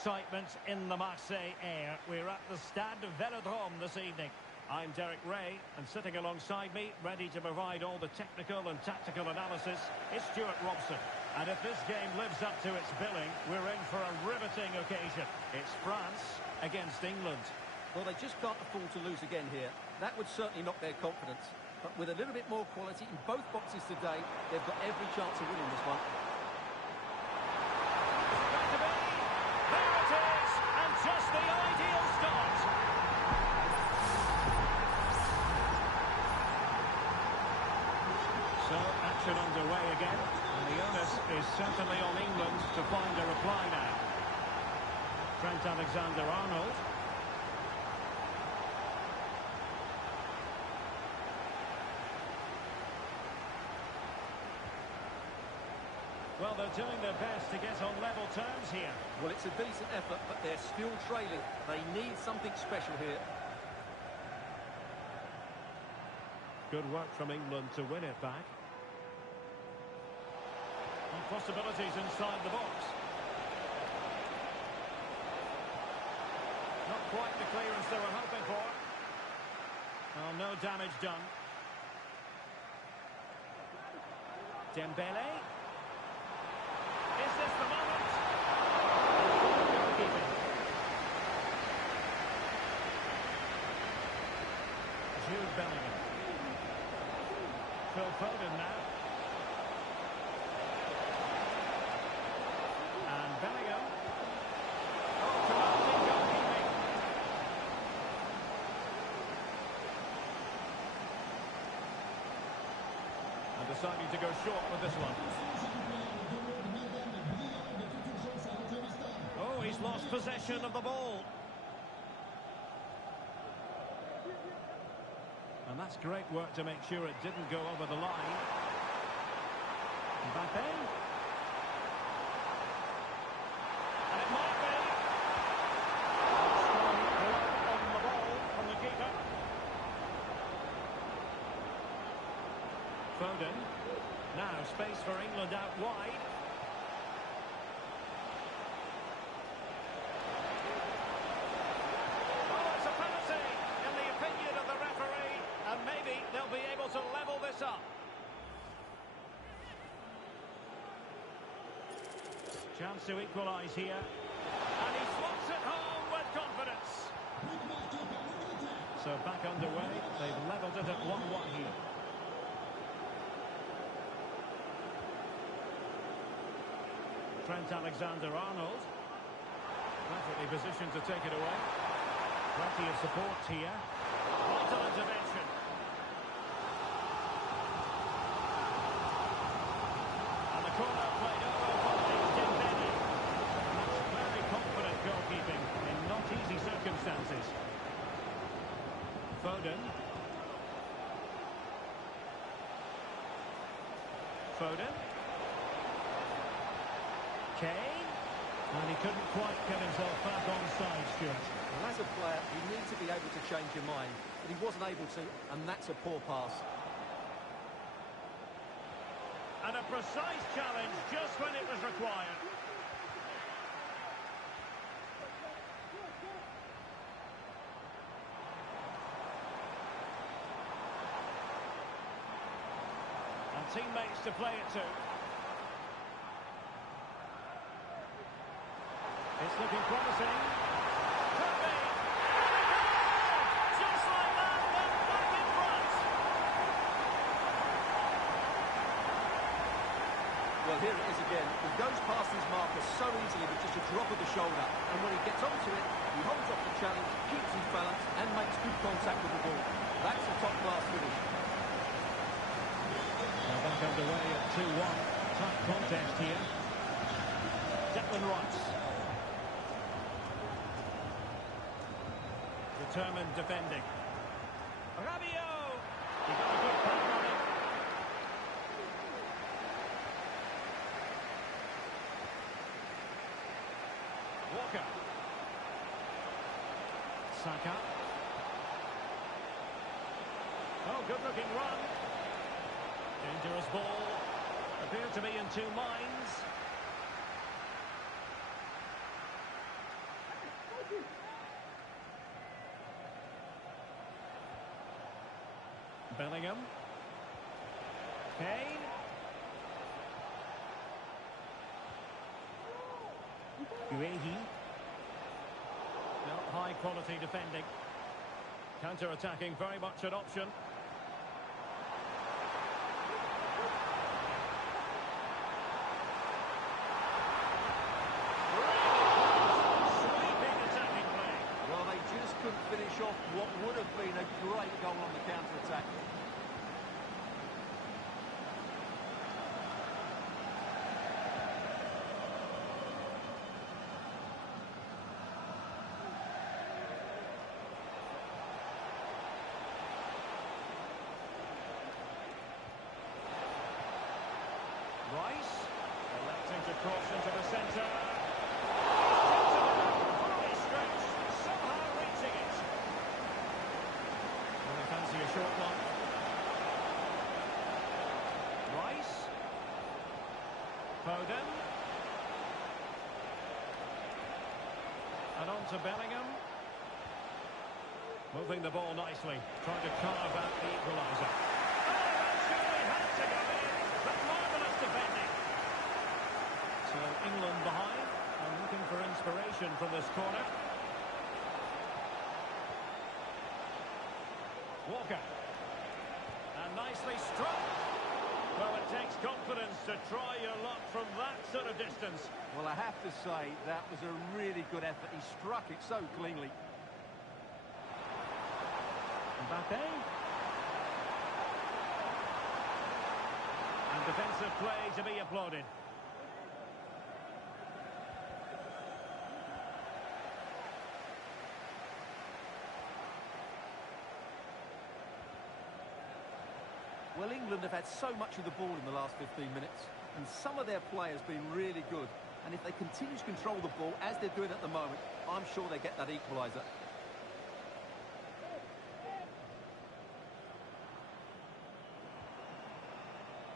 excitement in the Marseille air. We're at the Stade Vélodrome this evening. I'm Derek Ray, and sitting alongside me, ready to provide all the technical and tactical analysis, is Stuart Robson. And if this game lives up to its billing, we're in for a riveting occasion. It's France against England. Well, they just can't afford to lose again here. That would certainly knock their confidence. But with a little bit more quality in both boxes today, they've got every chance of winning this one. There it is, and just the ideal start. So, action underway again, and the onus is certainly on England to find a reply now. Trent Alexander-Arnold. Well, they're doing their best to get on level terms here. Well, it's a decent effort, but they're still trailing. They need something special here. Good work from England to win it back. And possibilities inside the box. Not quite the clearance they were hoping for. Well, no damage done. Dembele. Is this the moment? Jude Bellingham. Phil Foden now. And Bellingham. Oh, commanding goalkeeping. And deciding to go short with this one. Oh, he's lost possession of the ball. And that's great work to make sure it didn't go over the line. Mbappe. And it might be. Strong glove on the ball from the keeper. Foden. Now space for England out wide. They'll be able to level this up. Chance to equalise here. And he slots it home with confidence. So back underway. They've levelled it at 1-1 here. Trent Alexander-Arnold. Perfectly positioned to take it away. Plenty of support here. Vital intervention. Corner played over by Dembele. That's very confident goalkeeping in not easy circumstances. Foden. Foden. Kane. And he couldn't quite get himself back on side, Stuart. Well, as a player, you need to be able to change your mind. But he wasn't able to, and that's a poor pass. And a precise challenge just when it was required. And teammates to play it to. It's looking promising. Could be. Just like that, they're back in front. Well, here it is again. He goes past his marker so easily with just a drop of the shoulder. And when he gets onto it, he holds off the challenge, keeps his balance, and makes good contact with the ball. That's a top-class finish. Now back underway at 2-1. Tough contest here. Declan Rice. Determined defending. Rabiot! He got a good pass on it. Walker. Saka. Oh, good-looking run. Dangerous ball. Appeared to be in two minds. Bellingham. Kane. Guehi. No, high quality defending. Counter-attacking, very much an option. Sweeping attacking play. Well, they just couldn't finish off what would have been a great goal on the counter-attack. Rice, electing to cross into the centre. Fully stretched, somehow reaching it. Well, they fancy a short one. Rice. Foden. And on to Bellingham. Moving the ball nicely, trying to carve out the equaliser. Oh, that surely had to go in. But marvellous defending. So England behind and looking for inspiration from this corner. Walker. And nicely struck. Well, it takes confidence to try your luck from that sort of distance. Well, I have to say, that was a really good effort. He struck it so cleanly. Mbappe. And defensive play to be applauded. Well, England have had so much of the ball in the last 15 minutes, and some of their players been really good. And if they continue to control the ball, as they're doing at the moment, I'm sure they get that equaliser.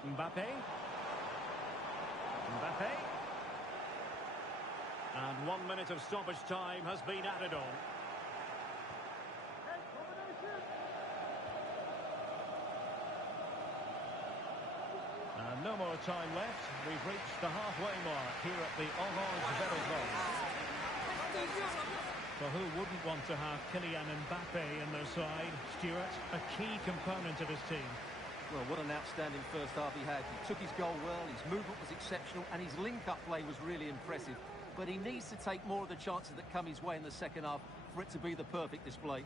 Mbappe. Mbappe. And 1 minute of stoppage time has been added on. And no more time left. We've reached the halfway mark here at the Orange Velodrome. So who wouldn't want to have Kylian Mbappe in their side? Stuart, a key component of his team. Well, what an outstanding first half he had. He took his goal well, his movement was exceptional, and his link-up play was really impressive. But he needs to take more of the chances that come his way in the second half for it to be the perfect display.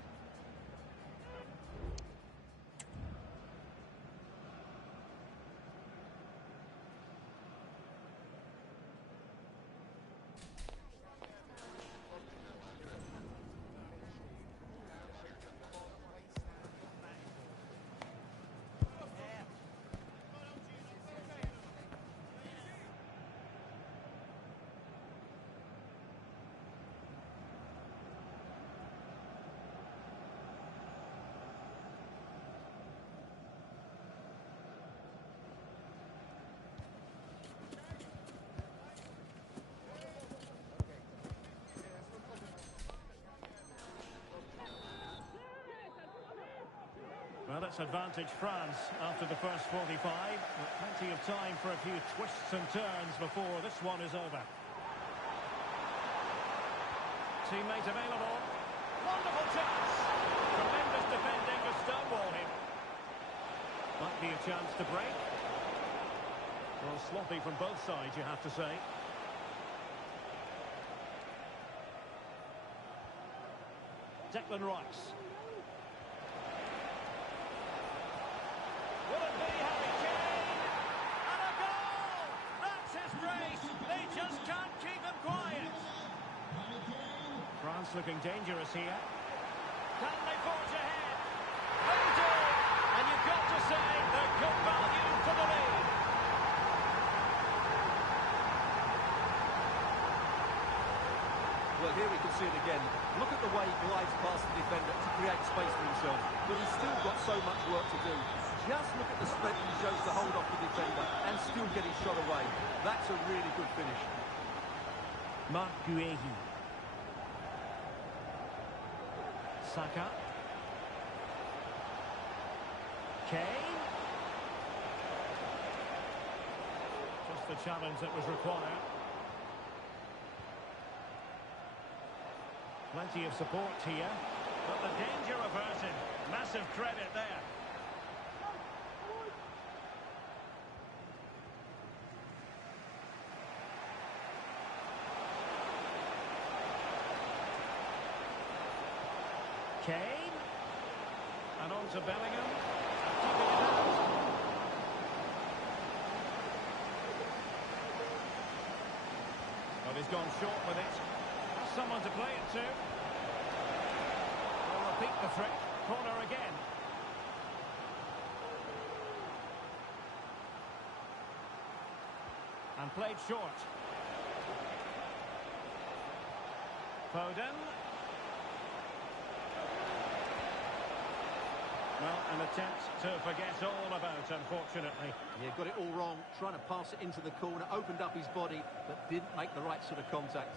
Well, it's advantage France after the first 45. But plenty of time for a few twists and turns before this one is over. Teammate available. Wonderful chance. Tremendous defending to stonewall him. Might be a chance to break. Well, sloppy from both sides, you have to say. Declan Rice. Will it be Harry Kane? And a goal! That's his brace. They just can't keep him quiet. France looking dangerous here. Can they forge ahead? They do! And you've got to say they're good value for the lead. Well, here we can see it again. Look at the way he glides past the defender to create space for himself. But he's still got so much work to do. Just look at the strength he shows to hold off the defender and still get his shot away. That's a really good finish. Marc Guehi. Saka. Kane. Just the challenge that was required. Plenty of support here. But the danger averted. Massive credit there. Kane. And on to Bellingham. Keeping it out. But he's gone short with it. Has someone to play it to. They'll repeat the trick. Corner again. And played short. Foden. Well, an attempt to forget all about, unfortunately. Yeah, got it all wrong. Trying to pass it into the corner, opened up his body, but didn't make the right sort of contact.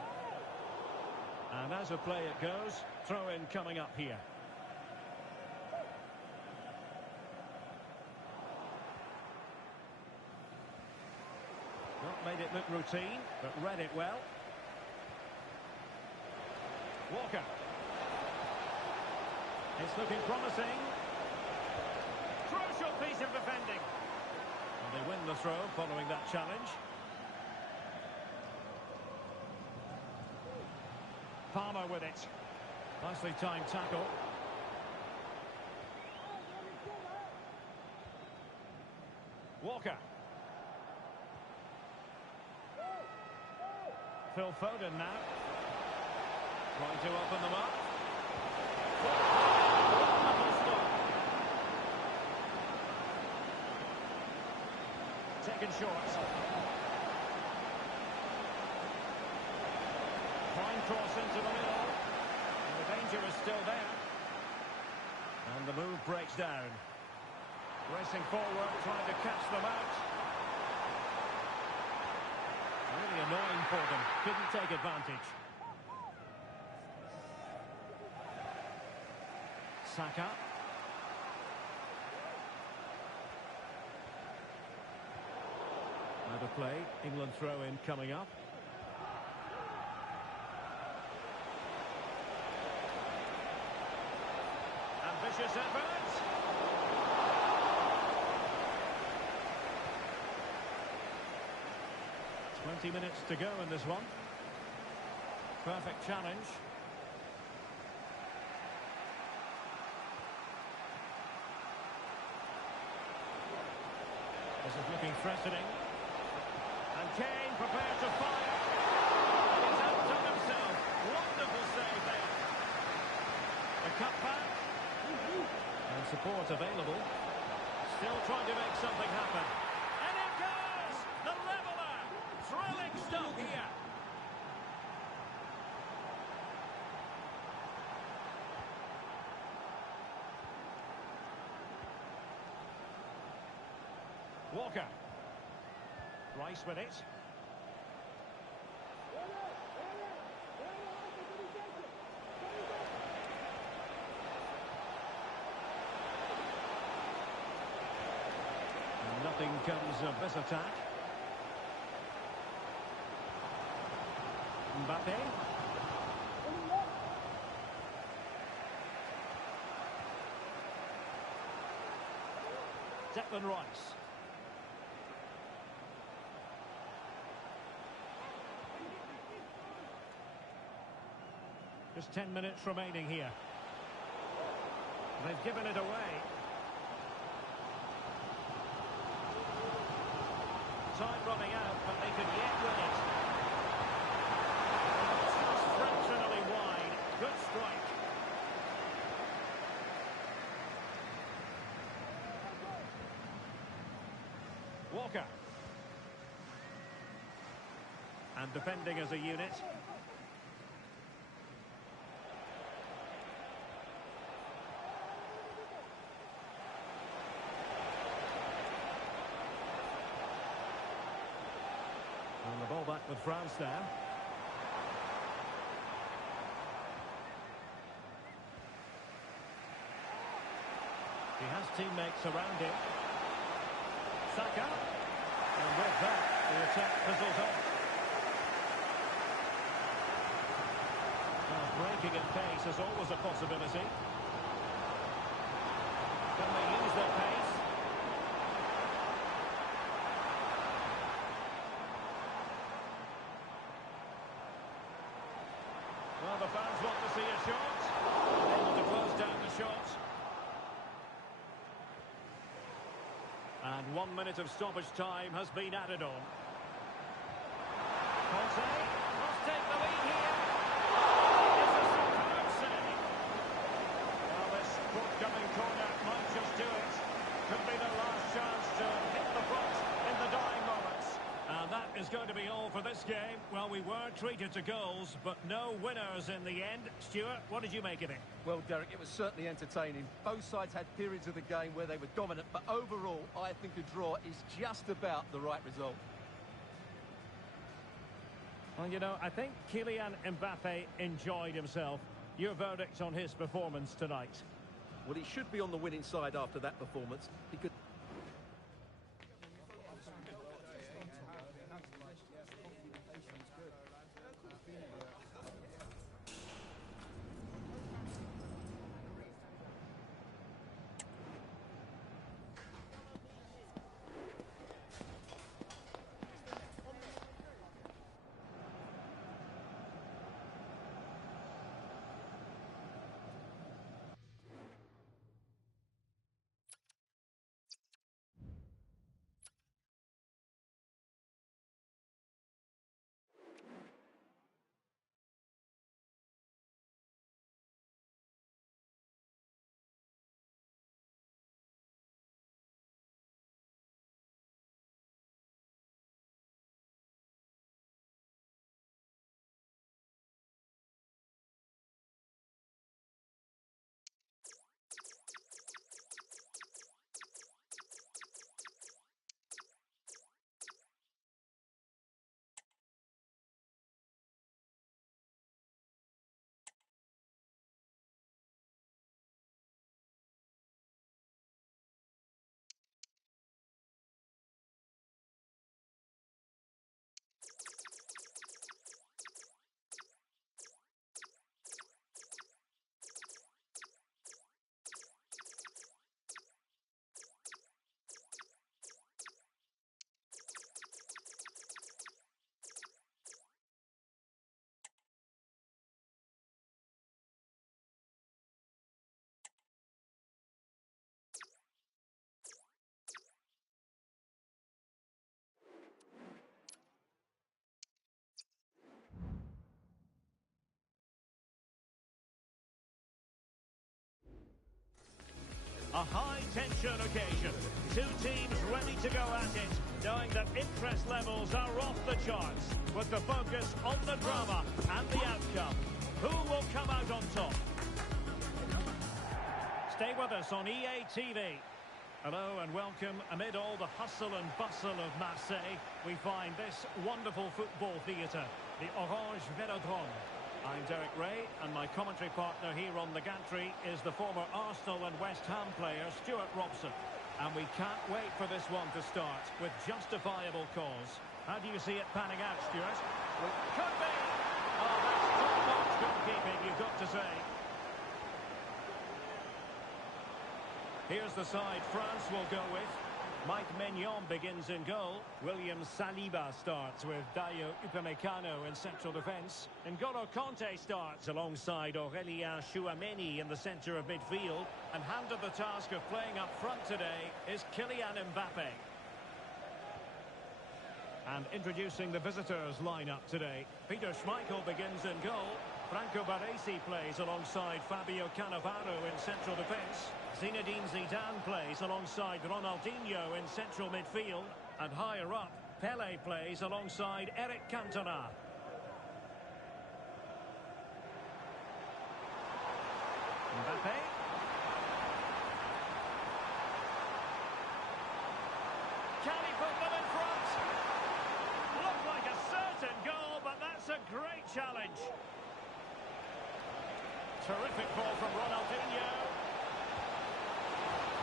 And as a play it goes, throw-in coming up here. Not made it look routine, but read it well. Walker. It's looking promising. Crucial piece of defending. And they win the throw following that challenge. Palmer with it. Nicely timed tackle. Walker. Phil Foden now. Trying to open them up. Wonderful stop. Taken short. Fine cross into the middle. And the danger is still there. And the move breaks down. Racing forward, trying to catch them out. Really annoying for them. Couldn't take advantage. Saka. Out of play. England throw-in coming up. Ambitious effort. 20 minutes to go in this one. Perfect challenge. This is looking threatening. And Kane prepared to fire. He's outdone himself. Wonderful save there. The cutback. And support available. Still trying to make something happen. And it goes! The leveller! Thrilling stuff here. Walker. Rice with it. And nothing comes of this attack. Mbappe. Declan Rice. Just 10 minutes remaining here. They've given it away. Time running out, but they could yet win it. Just fractionally wide. Good strike. Walker. And defending as a unit. And the ball back with France there. He has teammates around him. Saka. And with that, the attack fizzles off. Well, breaking at pace is always a possibility. Can they use their pace? Well, the fans want to see a shot. Able to close down the shot. And 1 minute of stoppage time has been added on. Conte must take the lead here. It's a superb save. Well, this forthcoming corner might just do it. Could be the last chance to hit the front in the dying moments. And that is going to be all for this game. Well, we were treated to goals, but no winners in the end. Stuart, what did you make of it? Well, Derek, it was certainly entertaining. Both sides had periods of the game where they were dominant, but overall, I think a draw is just about the right result. Well, you know, I think Kylian Mbappe enjoyed himself. Your verdict on his performance tonight? Well, he should be on the winning side after that performance. He could... A high-tension occasion. Two teams ready to go at it, knowing that interest levels are off the charts, with the focus on the drama and the outcome. Who will come out on top? Stay with us on EA TV. Hello and welcome. Amid all the hustle and bustle of Marseille, we find this wonderful football theatre, the Orange Velodrome. I'm Derek Ray, and my commentary partner here on the gantry is the former Arsenal and West Ham player Stuart Robson. And we can't wait for this one to start, with justifiable cause. How do you see it panning out, Stuart? Well, Could be! Oh, that's top-notch goalkeeping, you've got to say. Here's the side France will go with. Mike Maignan begins in goal. William Saliba starts with Dayo Upamecano in central defence. N'Golo Kanté starts alongside Aurélien Tchouameni in the centre of midfield. And handed the task of playing up front today is Kylian Mbappe. And introducing the visitors lineup today. Peter Schmeichel begins in goal. Franco Baresi plays alongside Fabio Cannavaro in central defence. Zinedine Zidane plays alongside Ronaldinho in central midfield. And higher up, Pele plays alongside Eric Cantona. Mbappe. Can he put them in front? Looked like a certain goal, but that's a great challenge. Terrific ball from Ronaldinho.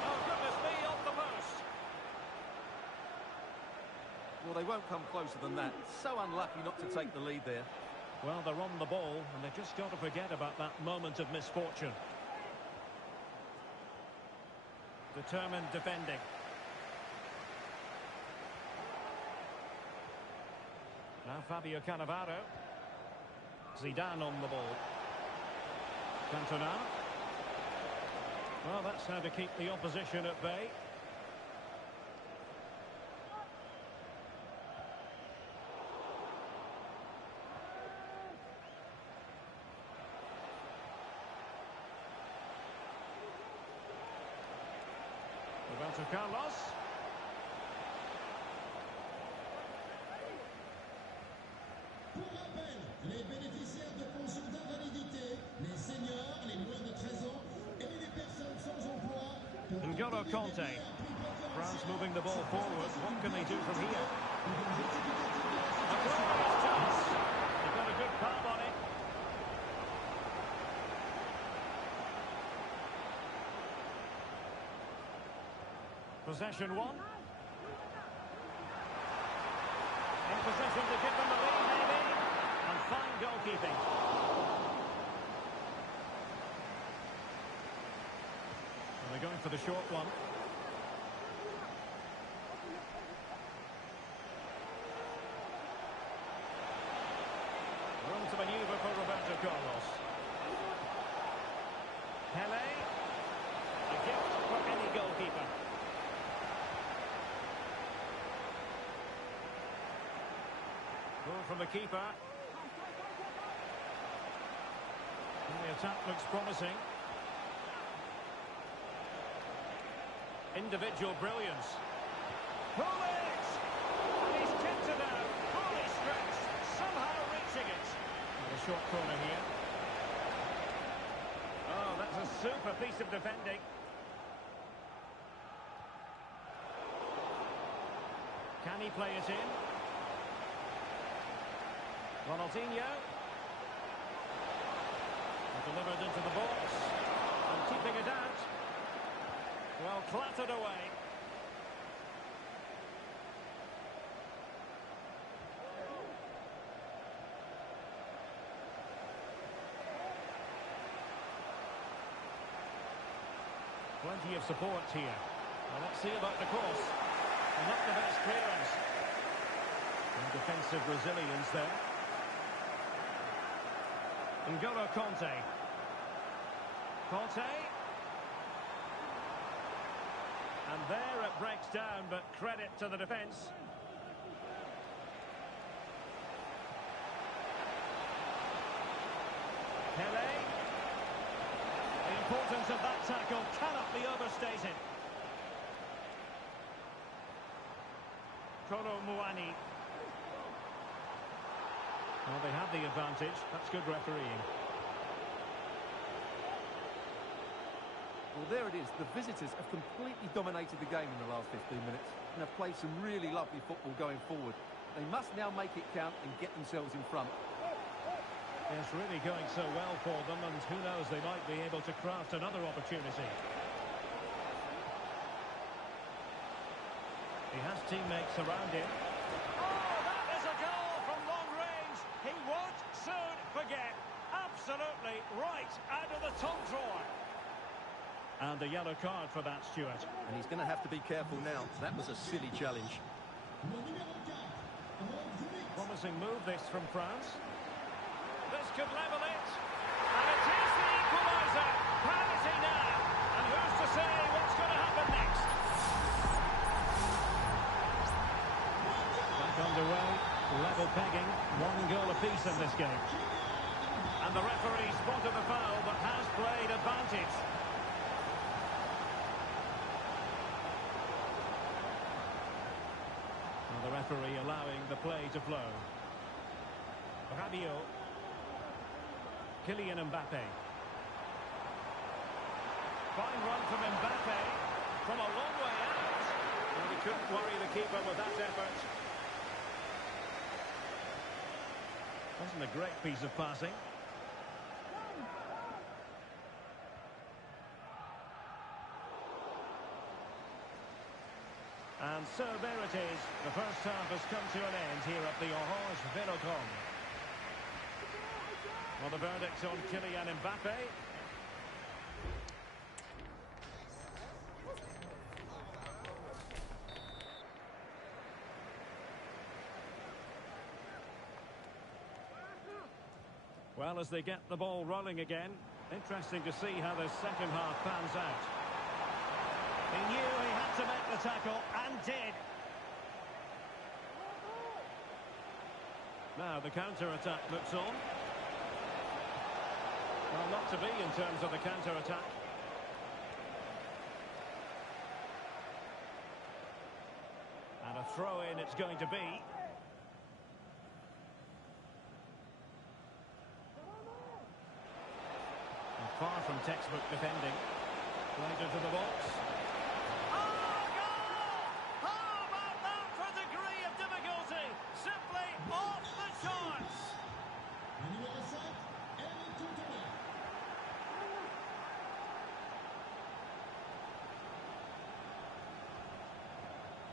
Oh, Well, they won't come closer than that. So unlucky not to take the lead there. Well, they're on the ball, and they've just got to forget about that moment of misfortune. Determined defending. Now Fabio Cannavaro. Zidane on the ball. Cantona. Well, that's how to keep the opposition at bay. Roberto Carlos. Pour rappel, les bénéficiaires de pensions d'invalidité, les seniors, les moins de 13 ans et les personnes sans emploi. N'Golo Kanté. France moving the ball forward. What can they do from here? A glorious chance. They've got a good palm on it. Possession one. In possession to give them the lead, maybe. And fine goalkeeping. And they're going for the short one. Room to manoeuvre for Roberto Carlos. Pele. A gift for any goalkeeper. Goal from the keeper. And the attack looks promising. Individual brilliance. Pull it! And he's kept it out. Fully stretched. Somehow reaching it. And a short corner here. Oh, that's a super piece of defending. Can he play it in? Ronaldinho. Delivered into the box. And keeping it out. Well, clattered away. Plenty of support here. Well, let's see about the cross. And not the best clearance. And defensive resilience there. N'Golo Kanté. Kanté. And there it breaks down, but credit to the defence. Pele. The importance of that tackle cannot be overstated. Kolo Muani. Well, they have the advantage. That's good refereeing. Well, there it is. The visitors have completely dominated the game in the last 15 minutes and have played some really lovely football going forward. They must now make it count and get themselves in front. It's really going so well for them, and who knows, they might be able to craft another opportunity. He has teammates around him. Oh, that is a goal from long range. He won't soon forget. Absolutely right out of the top drawer. And a yellow card for that, Stuart. And he's going to have to be careful now. That was a silly challenge. Promising move this from France. This could level it. And it is the equaliser. Parity now. And who's to say what's going to happen next? Back underway. Level pegging. One goal apiece in this game. And the referee spotted the foul but has played advantage. And the referee allowing the play to flow. Rabiot. Kylian Mbappe. Fine run from Mbappe. From a long way out. And he couldn't worry the keeper with that effort. Wasn't a great piece of passing. And So there it is. The first half has come to an end here at the Orange Velodrome. Well, the verdict on Kylian Mbappe. Well, as they get the ball rolling again, interesting to see how the second half pans out. He knew he had to make the tackle, and did. Now the counter-attack looks on. Well, not to be in terms of the counter-attack. And a throw-in it's going to be. Far from textbook defending. Right into the box. Oh, goal! How about that for a degree of difficulty? Simply off the charts. Le numéro 5, Eric Cantona.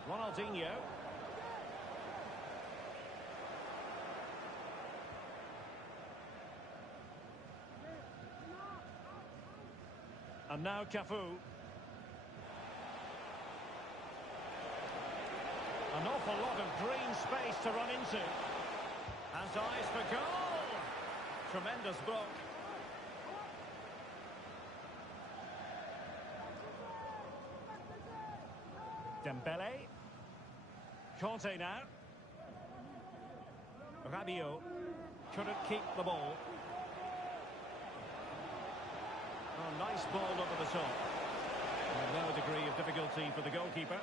Ronaldinho. And now Cafu. An awful lot of green space to run into. Has eyes for goal. Tremendous block. Dembele. Conte now. Rabiot couldn't keep the ball. Oh, nice ball over the top. And now a degree of difficulty for the goalkeeper.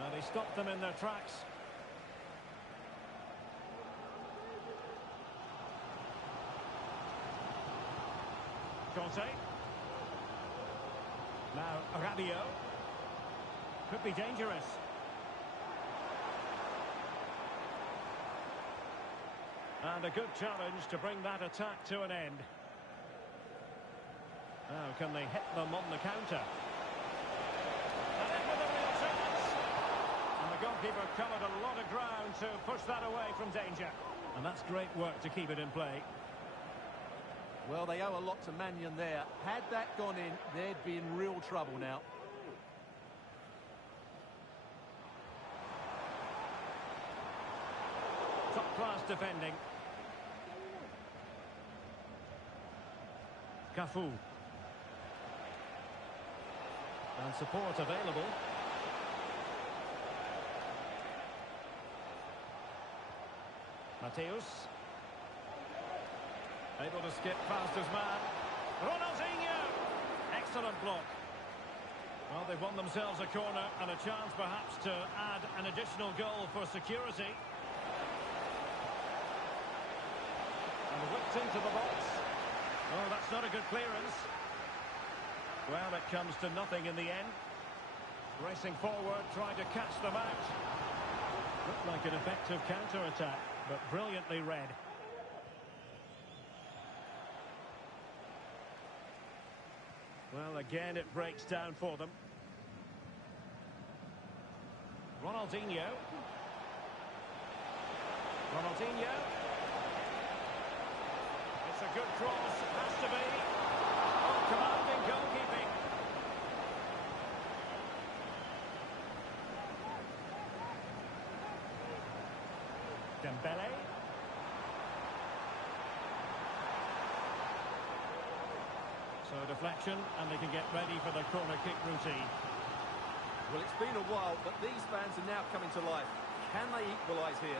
Well, they stopped them in their tracks. Conte. Now Rabiot. Could be dangerous. And a good challenge to bring that attack to an end. Now, can they hit them on the counter? And in with a real chance. And the goalkeeper covered a lot of ground to push that away from danger. And that's great work to keep it in play. Well, they owe a lot to Mannion there. Had that gone in, they'd be in real trouble now. Top-class defending. Cafu. And support available. Mateus. Able to skip past his man. Ronaldinho! Excellent block. Well, they've won themselves a corner and a chance perhaps to add an additional goal for security. And whipped into the box. Oh, that's not a good clearance. Well, it comes to nothing in the end. Racing forward, trying to catch them out. Looked like an effective counter-attack, but brilliantly read. Well, again, it breaks down for them. Ronaldinho. Ronaldinho. It's a good cross, it has to be. Oh, commanding goalkeeping. Dembele. So deflection, and they can get ready for the corner kick routine. Well, it's been a while, but these fans are now coming to life. Can they equalise here?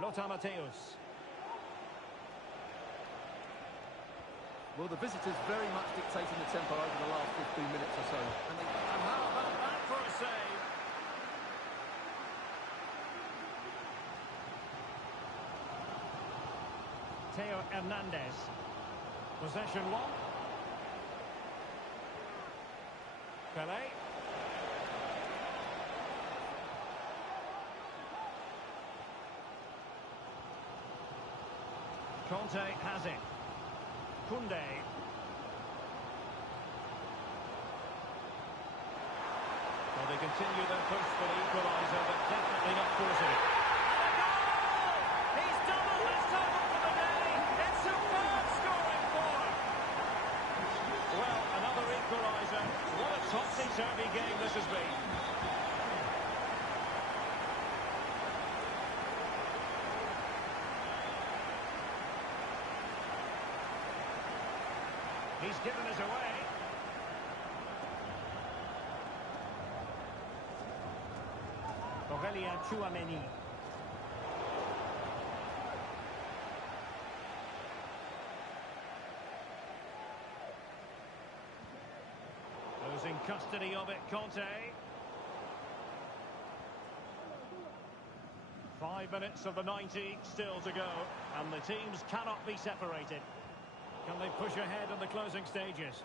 Lothar Matthäus. Well, the visitors very much dictating the tempo over the last 15 minutes or so. And how about that for a save? Theo Hernandez. Possession one. Pele. Conte has it. Koundé. Well, they continue their push for the equaliser, but definitely not forcing it. And a goal! He's doubled his total for the day. It's superb scoring form. Well, another equaliser. What a topsy-turvy game this has been. He's given us away. Aurélien Tchouameni. Losing custody of it, Conte. 5 minutes of the 90 still to go, and the teams cannot be separated. Can they push ahead in the closing stages?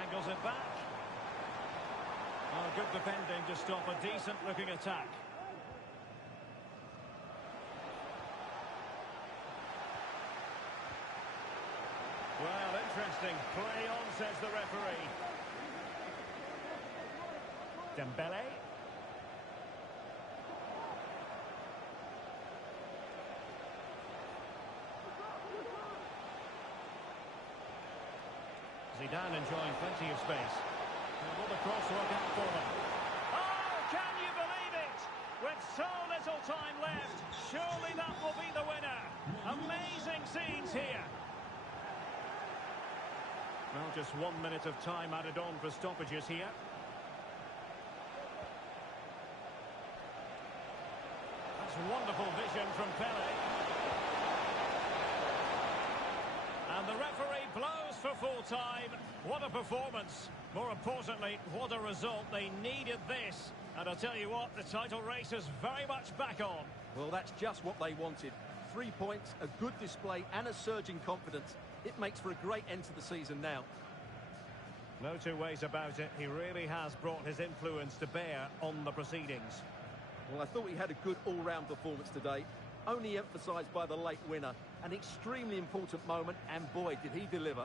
Angles it back. Oh, good defending to stop a decent-looking attack. Well, interesting. Play on, says the referee. Dembele. Zidane enjoying plenty of space. Will the cross work out for them? Oh, can you believe it? With so little time left, surely that will be the winner. Amazing scenes here. Well, just 1 minute of time added on for stoppages here. That's wonderful vision from Pele. And the referee blows for full time. What a performance. More importantly, what a result. They needed this. And I'll tell you what, the title race is very much back on. Well, that's just what they wanted. 3 points, a good display and a surge in confidence. It makes for a great end to the season now. No two ways about it. He really has brought his influence to bear on the proceedings. Well, I thought he had a good all-round performance today. Only emphasised by the late winner. An extremely important moment, and boy, did he deliver.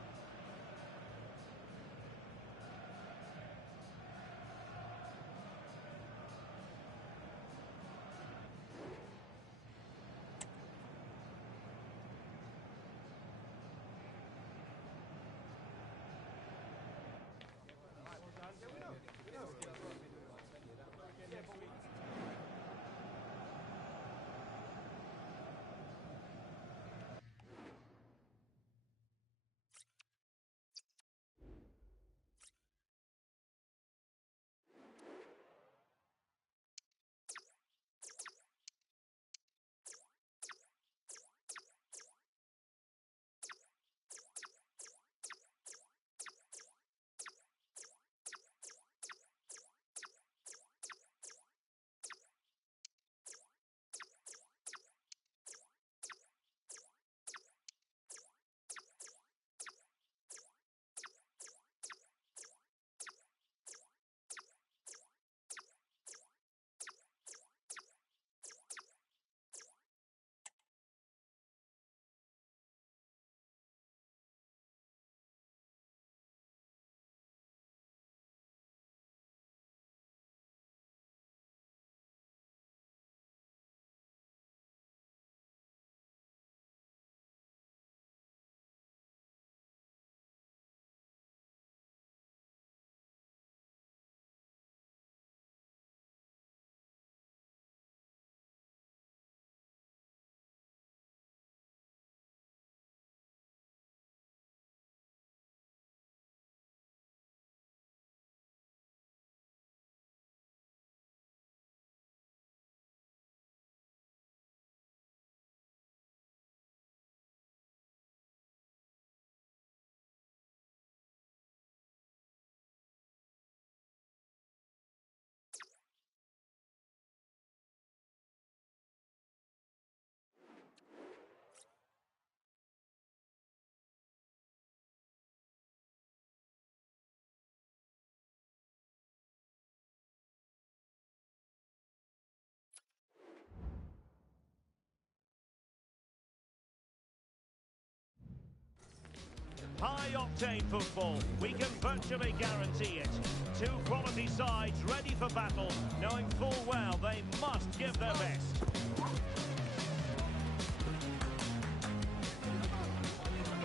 High-octane football, we can virtually guarantee it. Two quality sides ready for battle, knowing full well they must give their best.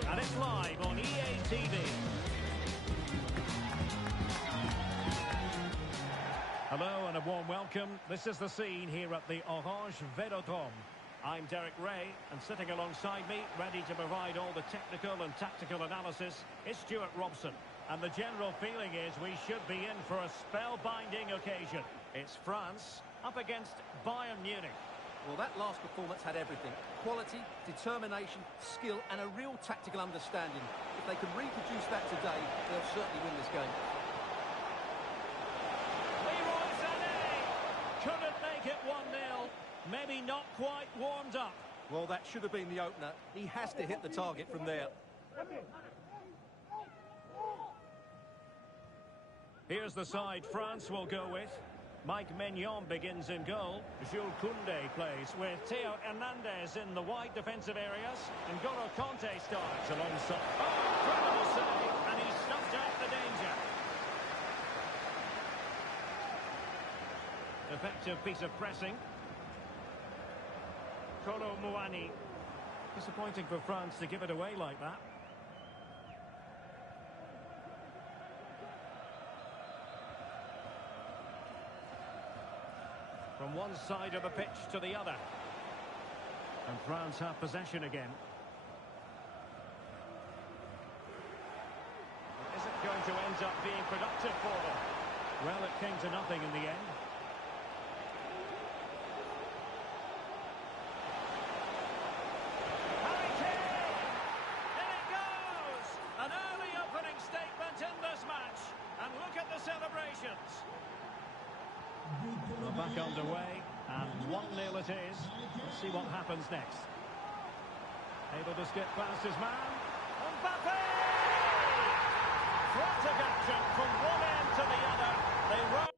And it's live on EA TV. Hello and a warm welcome. This is the scene here at the Orange Velodrome. I'm Derek Ray, and sitting alongside me, ready to provide all the technical and tactical analysis, is Stuart Robson. And the general feeling is we should be in for a spellbinding occasion. It's France up against Bayern Munich. Well, that last performance had everything. Quality, determination, skill, and a real tactical understanding. If they can reproduce that today, they'll certainly win this game. Leroy Sané couldn't make it 1-0. Maybe not quite warmed up. Well, that should have been the opener. He has to hit the target from there. Here's the side France will go with. Mike Maignan begins in goal. Jules Koundé plays with Theo Hernandez in the wide defensive areas. And N'Golo Kanté starts alongside. Oh, incredible save, and he snuffed out the danger. Effective piece of pressing. Kolo Muani. Disappointing for France to give it away like that. From one side of the pitch to the other. And France have possession again. Is it going to end up being productive for them? Well, it came to nothing in the end. Harry Kane! In it goes! An early opening statement in this match. And look at the celebrations. We're back underway, and 1-0 it is. Let's see what happens next. Able to skip past his man. Mbappe! Frantic action from one end to the other. They run.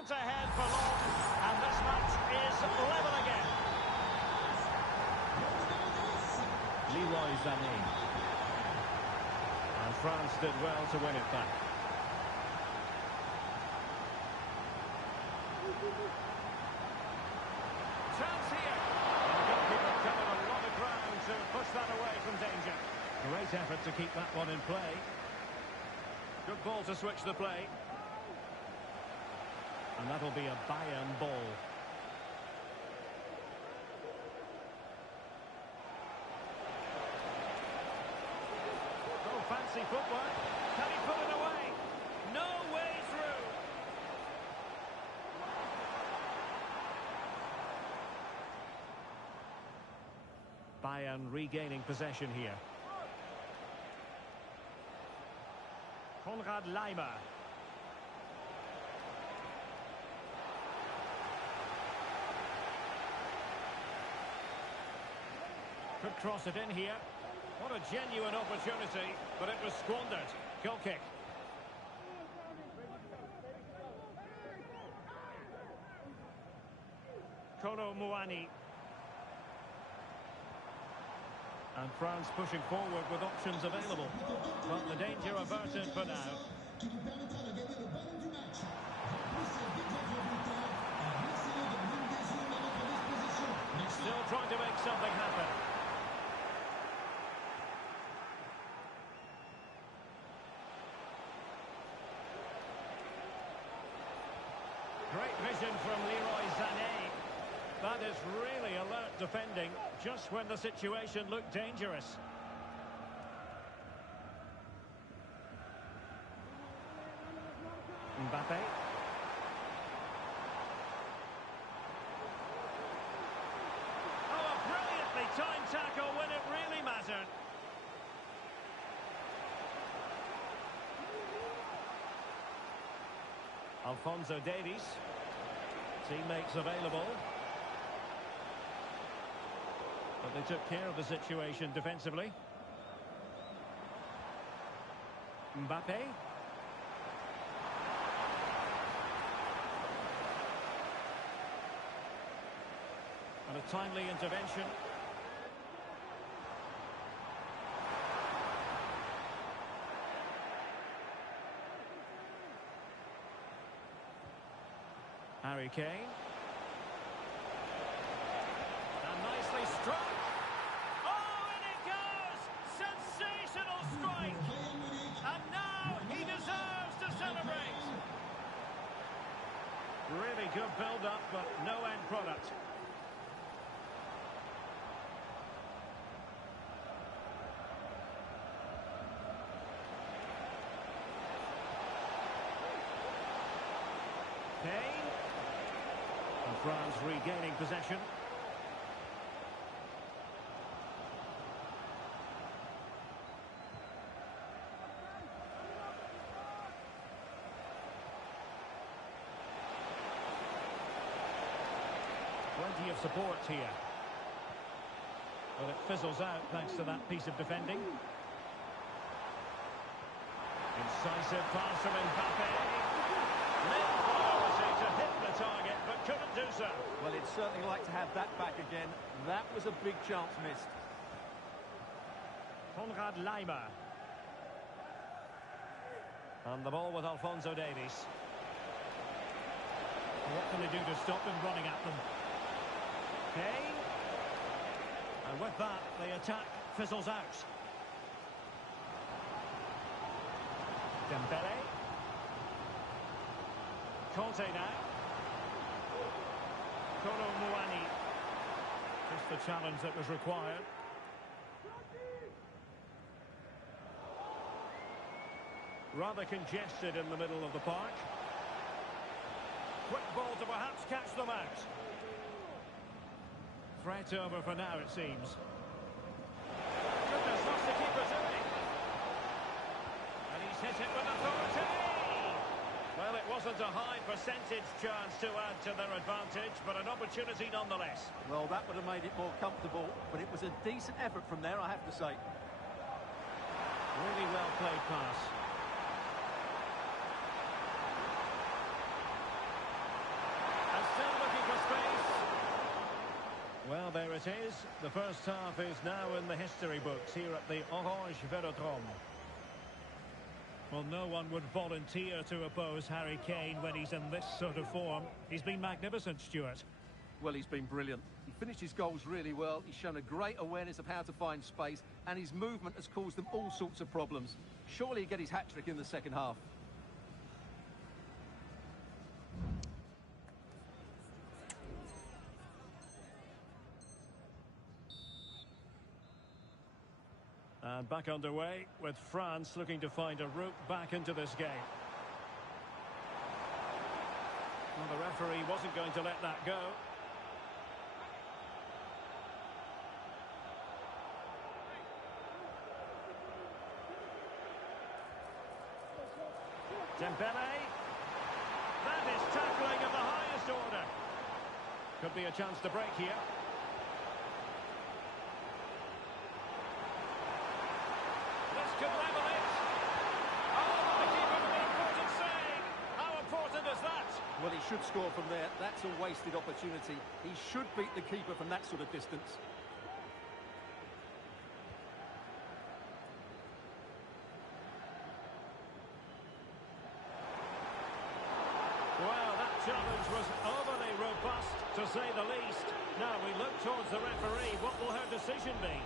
It's ahead for long, and this match is level again. Leroy Sané. And France did well to win it back. Chance here. And the goalkeeper covered a lot of ground to push that away from danger. Great effort to keep that one in play. Good ball to switch the play. And that'll be a Bayern ball. Oh, fancy footwork. Can he put it away? No way through. Bayern regaining possession here. Konrad Laimer. Could cross it in here. What a genuine opportunity, but it was squandered. Goal kick. Kolo Muani. And France pushing forward with options available. But the danger averted for now. Still trying to make something happen. Great vision from Leroy Sané. That is really alert defending, just when the situation looked dangerous. Mbappe. Oh, a brilliantly timed tackle when it really mattered. Alphonso Davies. Teammates available. But they took care of the situation defensively. Mbappe. And a timely intervention. Harry Kane. And nicely struck. Oh, in it goes! Sensational strike! And now he deserves to celebrate. Really good build-up, but no end product. Kane. And France regaining possession. Plenty of support here. But it fizzles out thanks to that piece of defending. Incisive pass from Mbappe. To hit the target, but couldn't do so. Well, he'd certainly like to have that back again. That was a big chance missed. Konrad Laimer. And the ball with Alphonso Davies. What can they do to stop them running at them? Kane. And with that, the attack fizzles out. Dembele. Conte now. Kolo Muani. Just the challenge that was required. Rather congested in the middle of the park. Quick ball to perhaps catch them out. Threat over for now, it seems. Goodness, what's the keeper doing? And he's hit it with authority. Well, it wasn't a high percentage chance to add to their advantage, but an opportunity nonetheless. Well, that would have made it more comfortable, but it was a decent effort from there, I have to say. Really well played pass. And still looking for space. Well, there it is. The first half is now in the history books here at the Orange Velodrome. Well, no one would volunteer to oppose Harry Kane when he's in this sort of form. He's been magnificent, Stuart. Well, he's been brilliant. He finished his goals really well. He's shown a great awareness of how to find space, and his movement has caused them all sorts of problems. Surely he'll get his hat-trick in the second half. And back underway with France looking to find a route back into this game. Well, the referee wasn't going to let that go. Dembele. That is tackling of the highest order. Could be a chance to break here. Could level it. Oh, the keeper with an important save. How important is that? Well, he should score from there. That's a wasted opportunity. He should beat the keeper from that sort of distance. Well, that challenge was overly robust, to say the least. Now we look towards the referee. What will her decision be?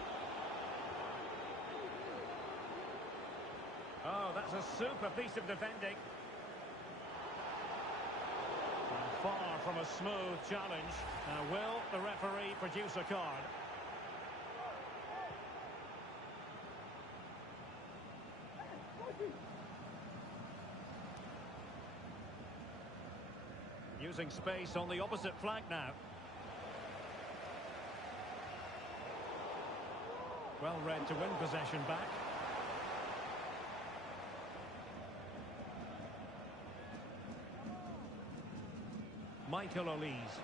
Oh, that's a super piece of defending. And far from a smooth challenge. Now, will the referee produce a card? Using space on the opposite flank now. Well read to win possession back. Michael Olise.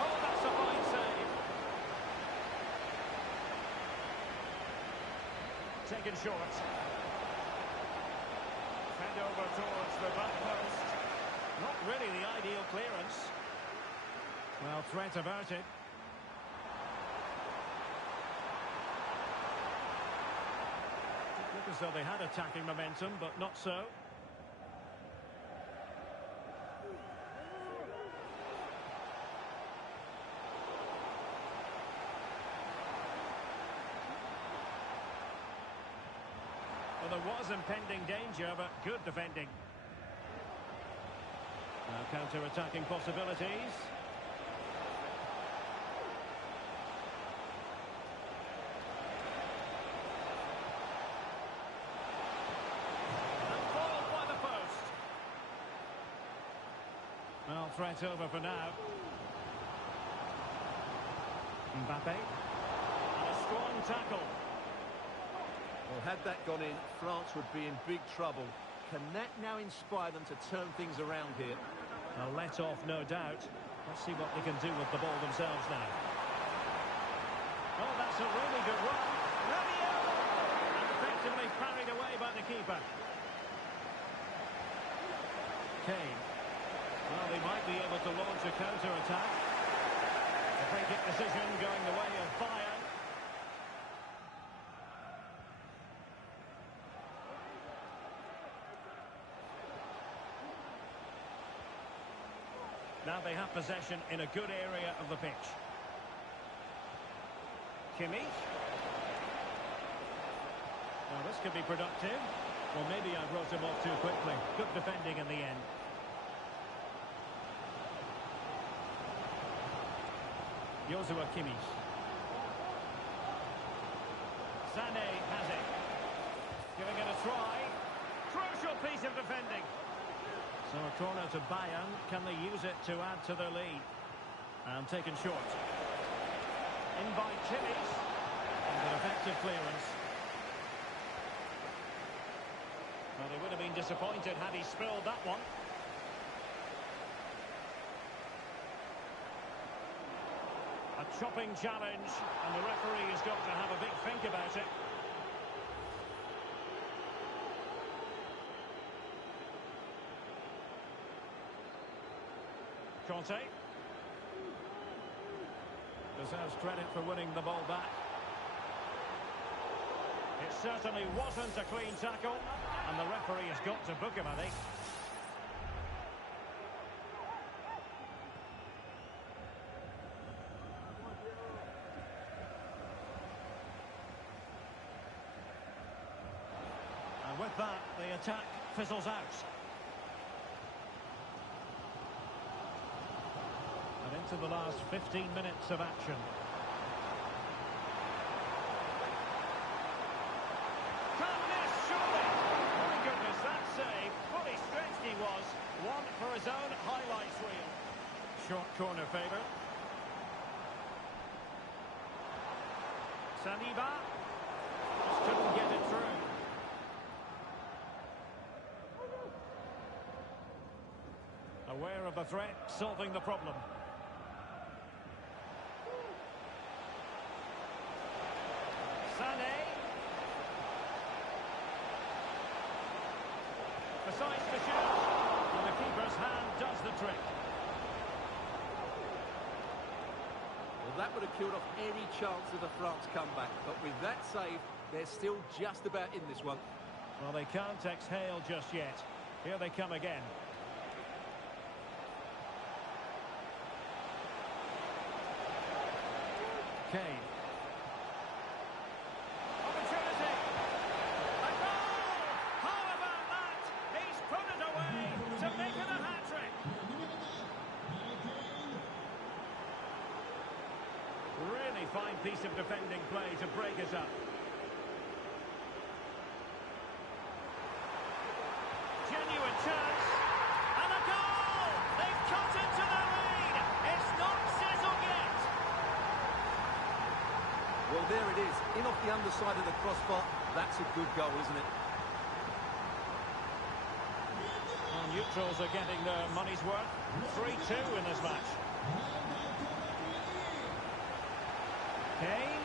Oh, that's a fine save. Taken short. Fed over towards the back post. Not really the ideal Well, threat averted. Look as though they had attacking momentum, but not so. Well, there was impending danger, but good defending. Now counter-attacking possibilities. And foiled by the post. Well, threat over for now. Mbappe. And a strong tackle. Well, had that gone in, France would be in big trouble. Can that now inspire them to turn things around here? A let-off, no doubt. Let's see what they can do with the ball themselves now. Oh, that's a really good run. Rabiot! And effectively parried away by the keeper. Kane. Well, they might be able to launch a counter-attack. A free-kick decision going the way of Bayern. Now they have possession in a good area of the pitch. Kimmich. Now this could be productive. Well, maybe I wrote him off too quickly. Good defending in the end. Joshua Kimmich. Sané has it. Giving it a try. Crucial piece of defending. So a corner to Bayern. Can they use it to add to their lead? And taken short. In by Kimmich. And an effective clearance. Well, they would have been disappointed had he spilled that one. A chopping challenge, and the referee has got to have a big think about it. Conte. Deserves credit for winning the ball back. It certainly wasn't a clean tackle, and the referee has got to book him, I think. And with that, the attack fizzles out. And into the last 15 minutes of action. Can't miss, surely! My goodness, that save. Fully stretched he was. One for his own highlights reel. Short corner favour. Saliba. Just couldn't get it through. Aware of the threat, solving the problem. Sané. Decides to shoot. And the keeper's hand does the trick. Well, that would have killed off any chance of a France comeback. But with that save, they're still just about in this one. Well, they can't exhale just yet. Here they come again. Kane. Opportunity. A goal! How about that? He's put it away to make it a hat-trick. Really fine piece of defending play to break us up. Genuine chance. And a goal! They've cut into the lead. It's not settled yet. Well, there it is. In off the underside of the crossbar. That's a good goal, isn't it? Well, neutrals are getting their money's worth. 3-2 in this match. Kane.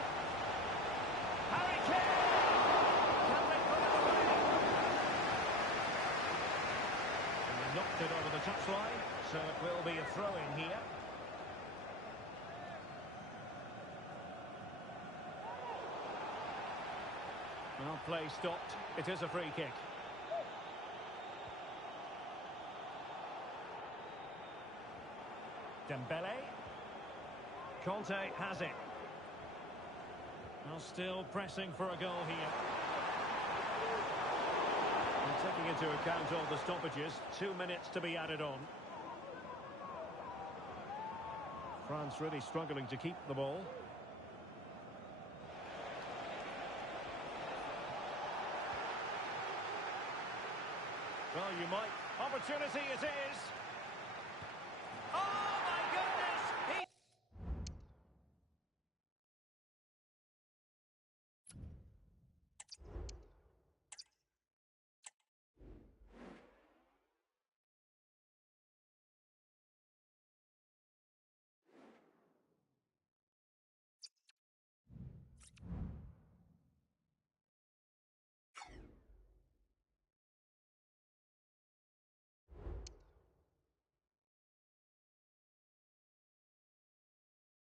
Harry Kane! Can they put it away? And they knocked it over the touchline, so it will be a throw-in here. Well, play stopped. It is a free kick. Dembele. Conte has it. Well, still pressing for a goal here. And taking into account all the stoppages, 2 minutes to be added on. France really struggling to keep the ball. Well, you might. Opportunity it is.